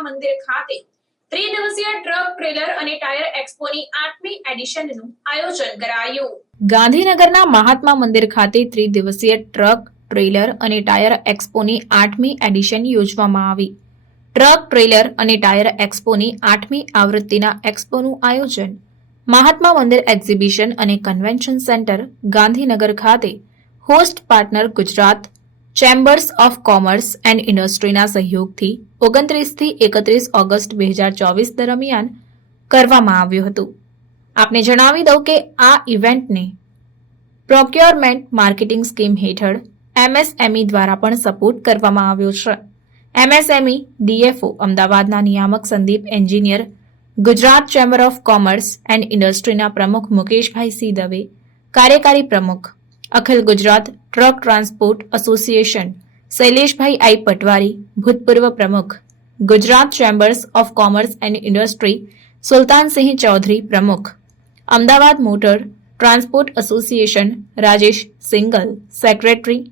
મંદિર ખાતે ત્રિદિવસીય ટ્રક ટ્રેલર અને ટાયર એક્સપોની આઠમી એડિશનનું આયોજન કરાયું. ગાંધીનગરના મહાત્મા મંદિર ખાતે ત્રિદિવસીય ટ્રક ટ્રેલર અને ટાયર એક્સપોની આઠમી એડિશન યોજવામાં આવી. ટ્રક ટ્રેલર અને ટાયર એક્સપોની આઠમી આવૃત્તિના એક્સપોનું આયોજન મહાત્મા મંદિર એક્ઝિબિશન અને કન્વેન્શન સેન્ટર ગાંધીનગર ખાતે host partner Gujarat chambers of commerce and ઇન્ડસ્ટ્રીના સહયોગથી ઓગણત્રીસથી એકત્રીસ ઓગસ્ટ બે હજાર ચોવીસ દરમિયાન કરવામાં આવ્યું હતું. આપને જણાવી દઉં કે આ ઇવેન્ટને પ્રોક્યોરમેન્ટ માર્કેટિંગ સ્કીમ હેઠળ એમએસએમઈ દ્વારા પણ સપોર્ટ કરવામાં આવ્યો છે. એમએસએમઈ ડીએફઓ અમદાવાદના નિયામક Sandeep Engineer, Gujarat chamber of commerce and ઇન્ડસ્ટ્રીના પ્રમુખ મુકેશભાઈ સી દવે, કાર્યકારી પ્રમુખ Akhil Gujarat truck transport association. Shaileshbhai I Patwari, ભૂતપૂર્વ પ્રમુખ. Gujarat chambers of commerce and industry, Sultansinh Chaudhary પ્રમુખ. Ahmedabad motor transport association, Rajesh Singal, secretary.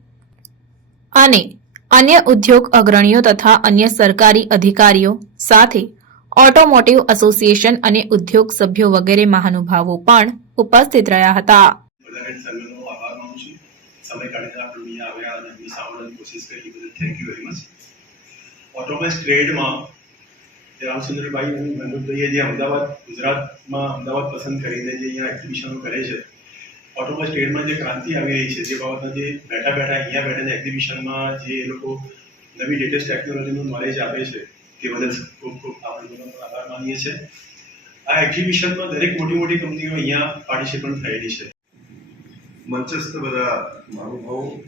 અને અન્ય ઉદ્યોગ અગ્રણીઓ તથા અન્ય સરકારી અધિકારીઓ સાથે ઓટોમોટિવ એસોસિએશન અને ઉદ્યોગ સભ્યો વગેરે મહાનુભાવો પણ ઉપસ્થિત રહ્યા હતા. સમય કાઢીને આપણે અહીંયા આવ્યા અને એમની સાંભળવાની કોશિશ કરી. બદલ થેન્ક યુ વેરી મચ ઓટોમેસ ટ્રેડમાં રામચંદ્રભાઈ અને મહેમૂદભાઈએ જે અમદાવાદ, ગુજરાતમાં અમદાવાદ પસંદ કરીને જે અહીંયા એક્ઝિબિશનો કરે છે ઓટોમેસ ટ્રેડમાં જે ક્રાંતિ આવી રહી છે, જે બાબતમાં જે બેઠા બેઠા અહીંયા બેઠા એક્ઝિબિશનમાં જે એ લોકો નવી લેટેસ્ટ ટેકનોલોજીનું નોલેજ આપે છે, તે બદલ ખૂબ ખૂબ આપણે લોકોનો આભાર માનીએ છીએ. આ એક્ઝિબિશનમાં દરેક મોટી મોટી કંપનીઓ અહીંયા પાર્ટિસિપન્ટ થયેલી છે. મંચસ્થ બધા મહાનુભાવો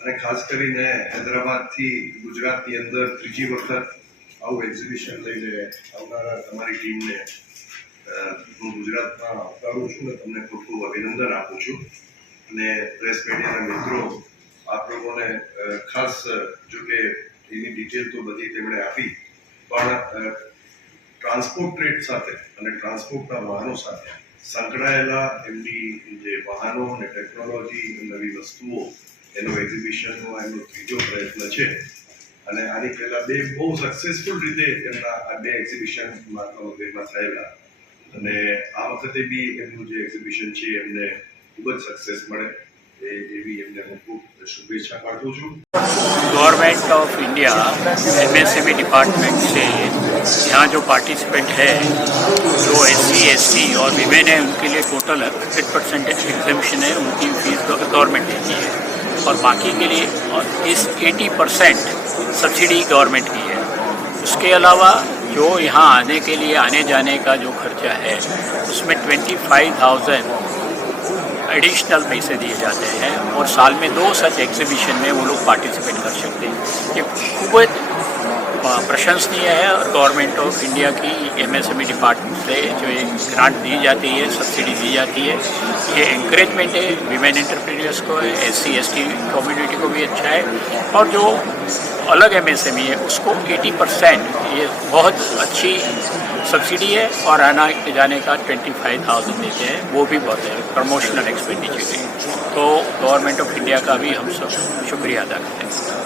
અને ખાસ કરીને હૈદરાબાદથી ગુજરાતની અંદર ત્રીજી વખત આવું એક્ઝિબિશન લઈને આવનારા તમારી ટીમને હું ગુજરાતમાં આવકારું છું અને તમને ખૂબ ખૂબ અભિનંદન આપું છું. અને પ્રેસ મીડિયાના મિત્રો આપ લોકોને ખાસ જો કે એની ડિટેલ તો બધી તેમણે આપી, પણ ટ્રાન્સપોર્ટ ટ્રેડ સાથે અને ટ્રાન્સપોર્ટના વાહનો સાથે સંકળાયેલા એમની જે વાહનો અને ટેકનોલોજી નવી વસ્તુઓ, એનો એક્ઝિબિશનનો એમનો ત્રીજો પ્રયત્ન છે. અને આની પહેલાં બે બહુ સક્સેસફુલ રીતે એમના આ બે એક્ઝિબિશન મહાત્મા મંદિરમાં થયેલા. અને આ વખતે બી એમનું જે એક્ઝિબિશન છે, એમને ખૂબ જ સક્સેસ મળે. એવી એમને હું ખૂબ શુભેચ્છા પાઠવું છું. گورنمنٹ آف انڈیا ایم ایس ایم ای ڈپارٹمنٹ سے یہاں جو پارٹیسپینٹ ہے جو ایس سی ایس سی اور ویمین ہیں ان کے لیے ٹوٹل ہنڈریڈ پرسینٹ ایگزمشن ہے ان کی فیس گورنمنٹ دیتی ہے اور باقی کے لیے اور اس ایٹی پرسینٹ سبسڈی گورنمنٹ کی ہے اس کے علاوہ جو یہاں آنے کے لیے آنے جانے کا جو خرچہ ہے اس میں ٹوینٹی فائیو تھاؤزینڈ ایڈیشنل پیسے دیے جاتے ہیں اور سال میں دو سچ ایگزیبیشن میں وہ لوگ پارٹیسپیٹ کر سکتے ہیں یہ خوب پرشنسنیہ ہے اور گورنمنٹ آف انڈیا کی ایم ایس ایم ای ڈپارٹمنٹ سے جو یہ گرانٹ دی جاتی ہے سبسڈی دی جاتی ہے یہ انکریجمنٹ ہے ویمن انٹرپرینیورس کو ہے ایس سی ایس ٹی کمیونٹی کو بھی اچھا ہے اور جو الگ ایم ایس ایم ای ہے اس کو ایٹی پرسینٹ یہ بہت اچھی सब्सिडी है और आना जाने का ट्वेंटी फाइव थाउजेंड देते हैं वो भी बहुत है प्रमोशनल एक्सपेंडिचर है तो गवर्नमेंट ऑफ इंडिया का भी हम सब शुक्रिया अदा करते हैं